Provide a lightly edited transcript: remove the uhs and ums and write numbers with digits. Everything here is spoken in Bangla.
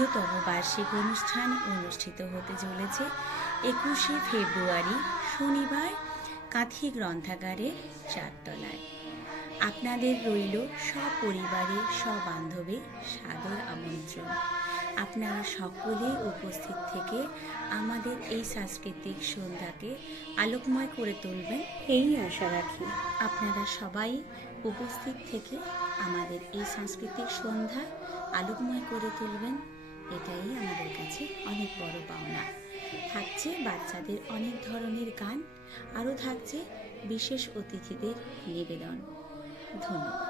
দ্বিতীয়তম বার্ষিক অনুষ্ঠান অনুষ্ঠিত হতে চলেছে 21শে ফেব্রুয়ারি শনিবার কাঁথি গ্রন্থাগারের 4 তলায়। আপনাদের রইল সপরিবারে সবান্ধবে সাদর আমন্ত্রণ। আপনারা সকলে উপস্থিত থেকে আমাদের এই সাংস্কৃতিক সন্ধ্যাকে আলোকময় করে তুলবেন এই আশা রাখি। আপনারা সবাই উপস্থিত থেকে আমাদের এই সাংস্কৃতিক সন্ধ্যা আলোকময় করে তুলবেন, এটাই আমাদের কাছে অনেক বড় পাওনা। থাকছে বাচ্চাদের অনেক ধরনের গান, আরও থাকছে বিশেষ অতিথিদের নিবেদন। ধন্যবাদ।